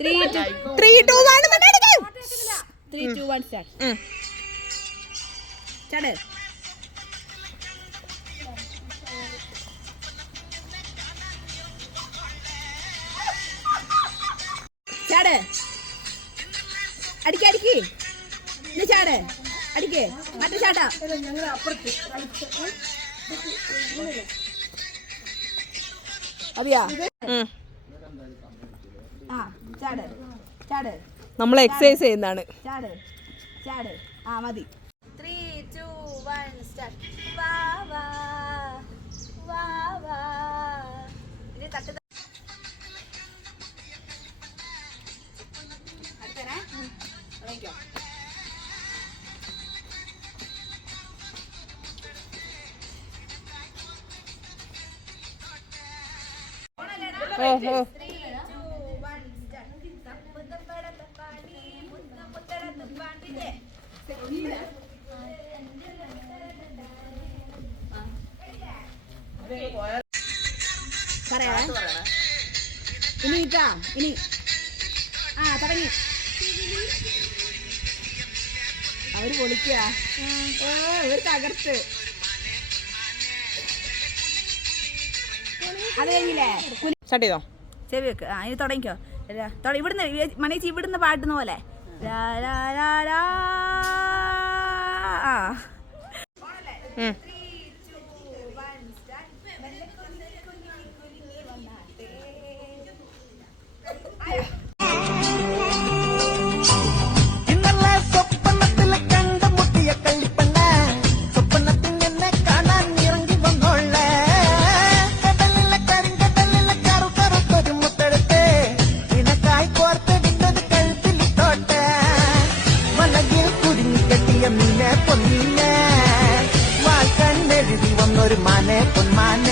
Three two three two one three two one start ചാട്. ചാട്. അടിക്ക് അടിക്ക്. ഇനി ചാട്. അടിക്ക്. മറ്റേ ചാട്ടാ അവിയാ നമ്മൾ എക്സസൈസ് ചെയ്യുന്നതാണ്. ഓ ചാട്. ആ മതി. ത്രീ ടു വൺ സ്റ്റാർട്ട് വാ വാ വാ വാ. തട്ട് അടുത്തനെ ഓഹോ ത്രീ പറയാ. ഇനി ഇട്ടാ ഇനി. ആ തുടങ്ങി. അവർ പൊളിക്കുക. ഒരു തകർത്ത്. അത് കഴിഞ്ഞില്ലേ? സ്റ്റാർട്ട് ചെയ്തോ? ചെവി വെക്ക്. ആ ഇനി തുടങ്ങിക്കോ. ഇവിടുന്ന് മനേച്ചി ഇവിടുന്ന് പാട്ടുന്ന പോലെ. രാ, രാ, രാ, രാ. ആ. മീനെ പൊന്നീനെ. വാക്കൻ എഴുതി വന്നൊരു മാനെ പൊന്മാനെ.